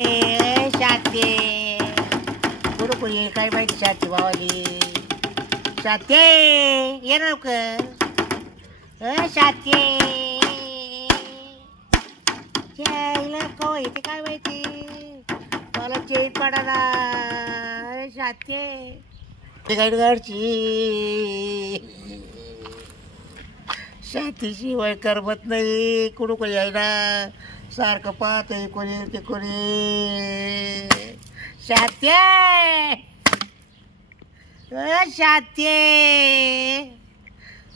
शाते बरोबर येईल काय माहिती शाते भावाली शाते ये लवकर शाते कवा येते काय माहिती मला चेन पडाला शाते गाडची शातीशिवाय करमत नाही कुठं कोणी यायला सारखं पाहतोय कोणी ते कोणी शाते शाते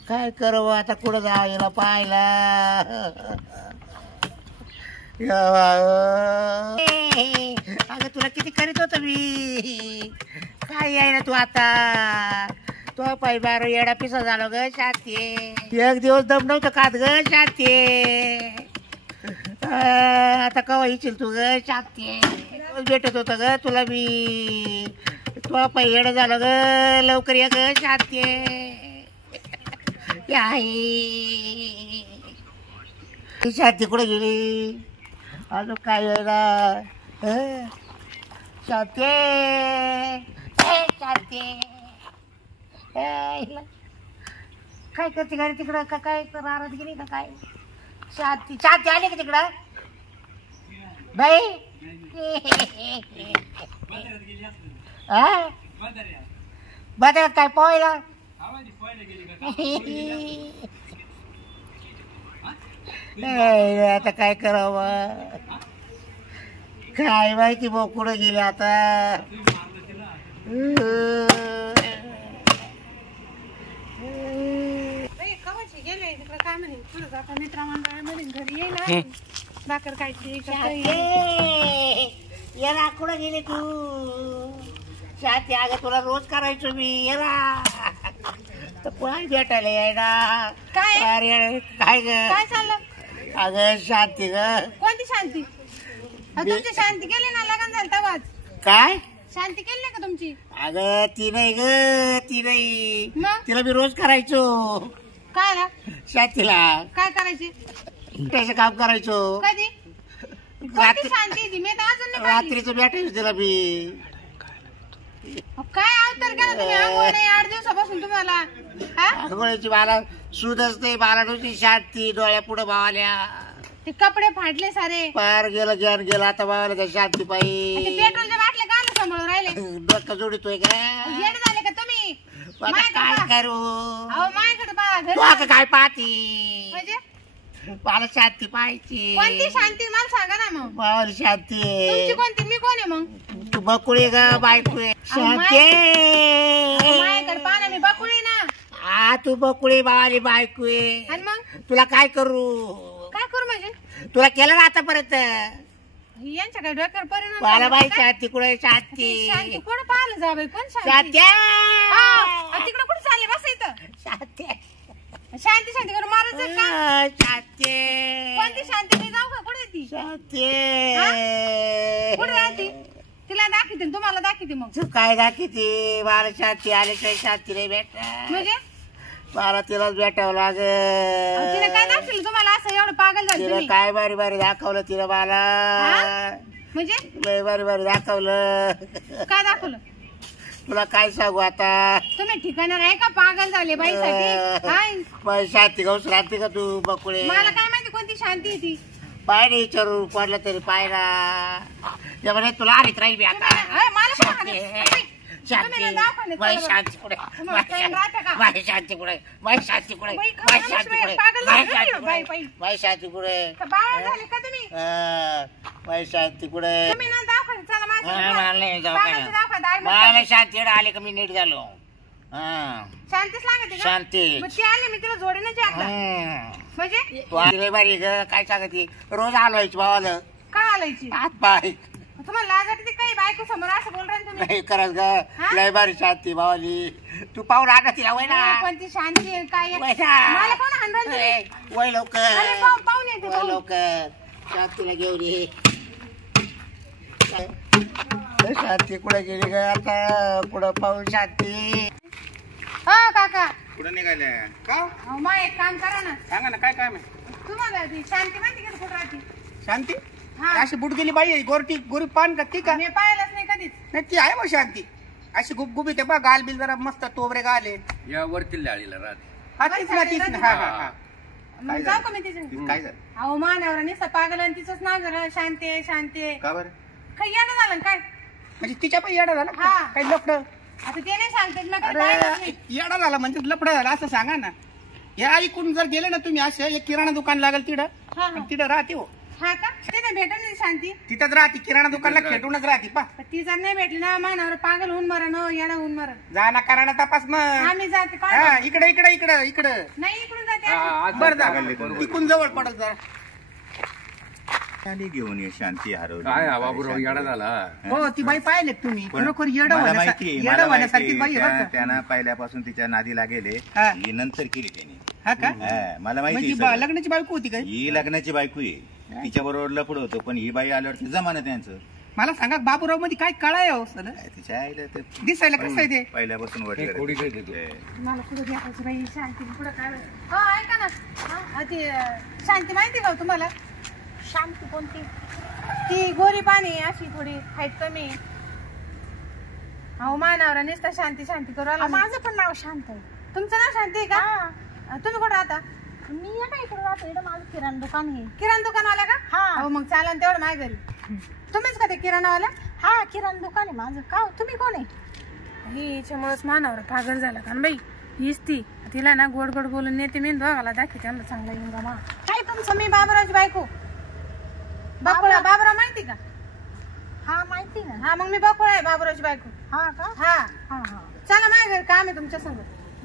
काय करावं आता कुठं जायला पाहायला अगं तुला किती करीत होत मी काय यायला तू आता तो पाय बारा येडा पिसा झाला ग शाते एक दिवस दम नव्हतं खात ग शाते आता कवा येशील तू ग शाते भेटत होतं ग तुला मी तो पाय येडा झालं ग लवकर ये ग शाते शाते कुठे गेली अजून काय यायला शाते शाते काय करते गाडी तिकडं का काय राहत गेली का काय शाती शाती आली का तिकडं बाई बाजारात काय पोहायला आता काय करावं काय माहिती भाऊ कुठं गेले आता गेले तिकडे काय म्हणे पुढे जाता मित्रांना म्हणे घरी येईल भाकर खायची येरा कुठं गेले तू शाती अगं तुला रोज करायचो मी येरा तर कोण भेटायला यायला काय अरे काय ग काय चाललं अगं शांती ग कोणती शांती तुमची शांती केली ना लग्न झालं तेव्हाच काय शांती केली नाही का तुमची अगं ती नाही ग ती नाही तिला मी रोज करायचो काय ना शांतीला काय करायची त्याचं काम करायचो कधी कोणती शांती ती मी तर अजून नाही पाहिली. रात्रीचं भेटायचं तिला मी काय अवतार केला तुम्ही आंघोळ नाही 8 दिवसापासून तुम्हाला आंघोळीची मला सूदच नाही मला नुसती शांती डोळ्या पुढे भावाल्या ते कपडे फाटले सारे पार गेलं ज्ञान गेलं आता भावाला त्या शांती पाहिजे पेट्रोलचे बाटले का सांभाळून राहिले डोकं जोडितोय का येड झाले का तुम्ही काय करू अहो माझ्याकडे पहा तू आता काय पाहती म्हणजे मला शांती पाहिजे कोणती शांती मला सांगा ना मग भावाला शांती तुमची कोणती मी कोण आहे मग तू बकुळी ग बायको शांती माझ्याकडे पहा ना मी बकुळी ना हा तू बकुळी भावाली बायको आणि मग तुला काय करू काय करू म्हणजे तुला केलं ना आतापर्यंत यांच्याकडे डोक्यावर परिणाम मला बाई शांती कुठे शांती शांती कोण पाहिलं जा बाई कोण शांती शांती तिकडे कुठे चालले बस इथं शांती शांती शांती करून मारायचं का शांती कोणती शांती मी जाऊ का कुठे ती शांती कुठे राहते तिला दाखवते तुम्हाला दाखवते मग तू काय दाखवते मला शांती आले काही शांती नाही भेट म्हणजे मला तिलाच भेटावं तिने काय लागेल दाखवलं तुम्हाला असं एवढं पागल झालं तिला तुम्ही काय बारी बारी दाखवलं तिला मला म्हणजे लय बारी बारी दाखवलं काय दाखवलं तुला काय सांगू आता तुम्ही ठिकाणार आहे का पागल झाले बाईसाठी शांती गाऊस राहते का तू बकुळे मला काय माहिती कोणती शांती आहे ती पायने विचारू पडलं तरी पायला त्यामुळे तुला आलीत राहील मी आता मला शांती बाई शांती कुठे बाई शांती कुठे बाई शांती कुठे बाई शांती कुठे बाई शांती कुठे झाले का तुम्ही बाई शांती कुठे तुम्ही ना दाखवा चला मला नाही जाऊ पागलचं दाखवा मला शांती आले का मी नीट झालो शांतीच लागते का शांती मग ती आली मी तिला जोडीने म्हणजे तू आली बारी ग काय सांगते रोज आलोयच भावाला काय आलायची हात पाय तुम्हाला लाज वाटते काही बायको समोर असं बोल रहा तुम्ही नाही करत ग लय बारी शांती भावाली तू पाहून आला तिला वय ना कोणती शांती आहे काय आहे? वय ना. मला कोण हाणलं तुम्ही वय लवकर अरे पाहून येते वय पाहून. लवकर शांतीला घेऊन ये शांती कुठे गेली ग आता कुठं पाहून शांती काका कुठं निघाले का मग एक काम करा ना सांगा ना काय काम आहे तुम्हाला ती शांती माहिती का कुठं राहते शांती हा. अशी बुडगेली बाई आहे, गोरी पान का ती का मी पाहिलंच नाही कधीच. नाही ती आहे मग शांती अशी गुबगुबी ते बा गाल बिल जरा मस्त तोबरे गाले या वरती लाळीला राहते. हा तीच ना तीच ना हा मग जाऊ का मी तिच्या काय झालं अहो मानावर निसं पागल आणि तिचंच नाव झालं शांती आहे, शांती आहे. का बरं काही येणं झालं ना काय म्हणजे तिच्या पण येडा झाला हा. काही लफड आता ते नाही सांगते ना कधी पाहिलंच नाही. येडा झाला म्हणजे लफडा झाला असं सांगा ना या ऐकून जर गेले ना तुम्ही असं एक किराणा दुकान लागेल तिथं हा, हा. आणि तिथं राहते हो हा का तिथे भेटल नाही शांती तिथंच राहते किराणा दुकानला खेटूनच राहते पा पण ती जर नाही भेटली ना मानावर पागल होऊन मरण हो येणं होऊन मरण जा ना करा ना तपास मग आम्ही जाते हा काय इकडे इकडे इकडे इकडे नाही इकडून जाते हा, आम्ही. आज बरं बरोबर. जा तिकून जवळ पडत जरा आली घेऊन ये शांती हरवली काय हा बाबूराव येडा झाला. हो ती बाई पाहिले तुम्ही पण खरोखर येडं मला होण्यासा- माहिती येडं मला होण्यासारखीच बाई माहिती आहे बरं का? त्यानं पहिल्यापासून तिच्या नादीला गेले हा. ही नंतर केली त्यांनी हा का मला माहिती म्हणजे सगळं. लग्नाची बायको होती काय ही लग्नाची बायको आहे तिच्या बरोबर लपड होतं पण ही बाई आल्यावर जमाना त्यांचं मला सांगा बाबूराव मध्ये काय कळा आहे हो सर काय तिच्या आईला ते दिसायला कसं आहे ते पहिल्यापासून हे वडील खोडीच आहे ते. मला पुढे भेटायची बाई शांती पुढे काय हो ऐका ना हा, ती शांती माहिती का हो तुम्हाला शांती कोणती ती गोरी पाणी अशी थोडी हाईट कमी अहो मानावर नुसतं शांती शांती करू आला माझं पण नाव शांत आहे तुमचं नाव शांती आहे का तुम्ही कुठं राहता मी एका इकडे राहतो इकडे माझं किराणा दुकान आहे किराणा दुकानवाला का हा मग चाला तेवढं माझ्या घरी तुम्हीच का ते किराणावाला हा किराणा दुकान आहे माझं का तुम्ही कोण आहे हिच्यामुळेच मानावर पागल झाला कारण बाई हीच ती तिला ना गोड गोड बोलून नेते मी दोघाला दाखवते त्यांना चांगला येऊन गा मा काय तुमचं मी बाबरावची बायको बकुळा बाबराव माहिती का हा माहिती ना हा मग मी बकुळा आहे बाबरावची बायको हा का हा हा हा चला माझ्या घरी काम आहे तुमच्या संग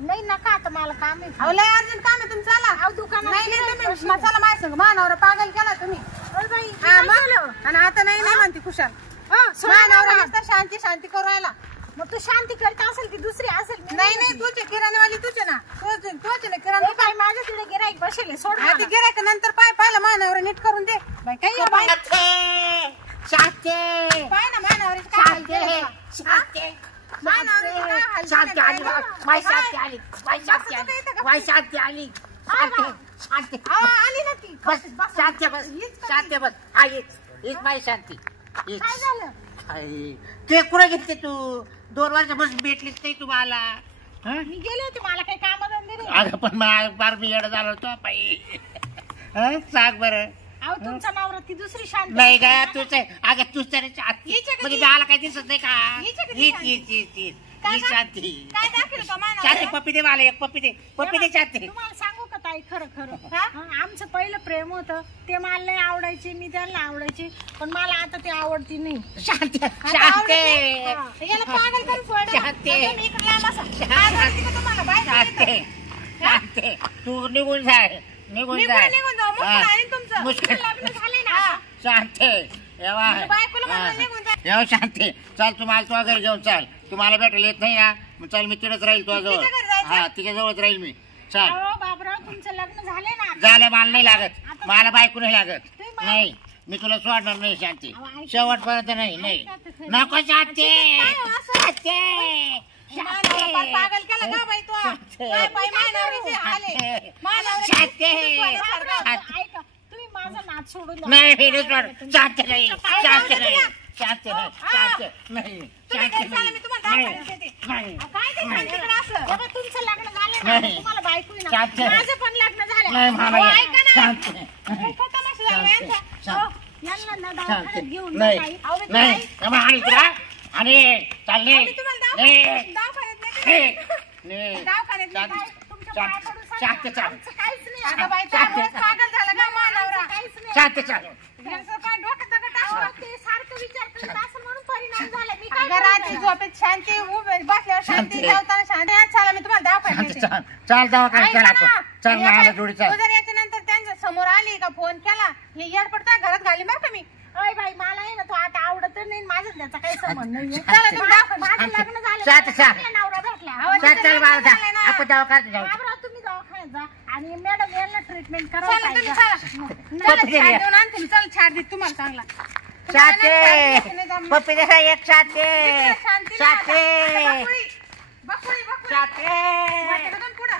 नाही नका आता मला काम आहे अहो लय अर्जंट काम आहे तुमचं चला अहो दुकानात नाही नाही तुम्ही चला माझ्या संग मानावर पागल केला तुम्ही हा मग आणि आता नाही नाही म्हणते खुशाल मानावर नुसतं शांती शांती करू राहिला मग तू शांती करते असेल ती दुसरी असेल नाही नाही तुझे किराणेवाली तुझे ना तुझे ना किराणा काय माझ्या तिथे गिराईक बसेल सोड ते गिराईक नंतर पाय पाहिलं मानावर नीट करून दे बाई काही पाय ना मानावर आली ना ती शांती बस शांती बस हा हीच माझी शांती काय झालं ते कुठे घेतले तू 2 वर्षापासून भेटलीच नाही तुम्हाला हं? मी गेले होते मला काही कामधंदे नाही अगं पण बार मी येडा झालो होतो बाई सांग बरं अहो तुमचा नवरा ती दुसरी शांती नाही का तुझं अगं तुझं हिच्या कधी- म्हणजे मला काही दिसत नाही का हिच्या कधी हीच शांती? हीच हीच हीच काय ही का? शांती काय दाखल का मानावर? शांती पप्पी दे मला एक पप्पी दे शांती तुम्हाला सांगू का ताई खरं खरं आमचं पहिलं प्रेम होतं ते मला नाही आवडायचे मी त्यांना आवडायचे पण मला आता ते आवडती नाही शांती आता शांती आवडत नाही? याला पागल करून सोडलं. शांती. आता मी इकडे लांब असा. आज रात्री का तुम्हाला बाहेर शांती जायचं? शांती तू निघून जाय निघून मी जाय कुठे निघून जाऊ? मुश्किल हा. आहे ना तुमचं. मुश्किल. लग्न झालंय ना आता. शांती येवा म्हणजे बायकोला म्हणलं निघून जा. येऊ शांती चल तुम्हाला तुझ्या घरी घेऊन चाल तुम्हाला भेटायला येत नाही ना मग चल मी तिथेच राहील तुझ्या जवळ तिच्या घरी जायचं? हा तिच्या जवळच राहील मी चल अहो बाबराव तुमचं लग्न झालंय ना झालं मला नाही लागत मला बायको नाही लागत तुम्ही मला- नाही मी तुला सोडणार नाही शांती अहो, ऐका. शेवटपर्यंत नाही नाही ऐका तर खरं. नको शांती काय हो असं? शांती मानावर पार पागल केला का बाई तू? काय बाई मानावरीचे आले. मानावरीचे शांती सोन्यासारखं. ऐका तुम्ही माझा नाद सोडून द्या. नाही मी नाही सोड शांती नाही पाय शांती लावलं नाही तुला? शांती नाही शांती नाही तुम्ही शांती घरी चाला, मी तुम्हाला नाही दवाखान्यात देते. नाही अहो, काय ते शांतीकडे असं? बाबा तुमचं लग्न झालं ना नाही. तुम्हाला बायको आहे शांती. ना माझं पण लग्न झालं नाही मला अहो, या. ऐका ना. शांती काय तमाशा झाला शांती. यांचा? शांती. अहो, यांना ना दवाखान्यात शांती घेऊन नाही जा ताई. अहो, मी नाही ताई- त्यामुळे आणि तुला आणि चालले आम्ही तुम्हाला दवाखान्यात नेते. दवाखान्यात नेते. ताई, तुमच्या पाया पडून सांगा. शांती चाल आमचं काहीच नाही अगं बाई, त्यामुळेच पागल झाला का मानावरा? काहीच नाही शांती चाल यांचं काय डोक्यात दगड टाकलं? अहो, ते सारखं विचार करत असं म्हणून परिणाम झाला मी काय अगं रात्री करू झोपेत शांती उभे बसल्यावर शांती शांती. जेवताना शांती आज चला मी तुम्हाला दवाखान्यात शांती नेते. चाल चाल दवाखान्यात चल ऐका आपण ना. चल हे मला काय, जोडी तू चल जर याच्यानंतर त्यांच्या समोर आली का फोन केला हे येडपडता घरात घाली बरं का मी अय बाई मला आहे ना तो आता आवडत नाही माझं त्याचा काही संबंध नाही चला तुम्ही दवाखान्यात. माझं लग्न झालं शांती, मला शांती. चांगला नवरा भेटला अहो, चल चल मला जा झालंय ना. आपण दवाखान्यात जाऊ बाबराव तुम्ही दवाखान्यात जा आणि मॅडम यांना ट्रीटमेंट चला करा तुम्ही चला चला पप्पी छान दे. देऊन आणते मी. चल छान देते तुम्हाला चांगला शांती पप्पी दे एक शांती शांती शांती बकुळी बकुळी शांती वाटेला दोन पुढं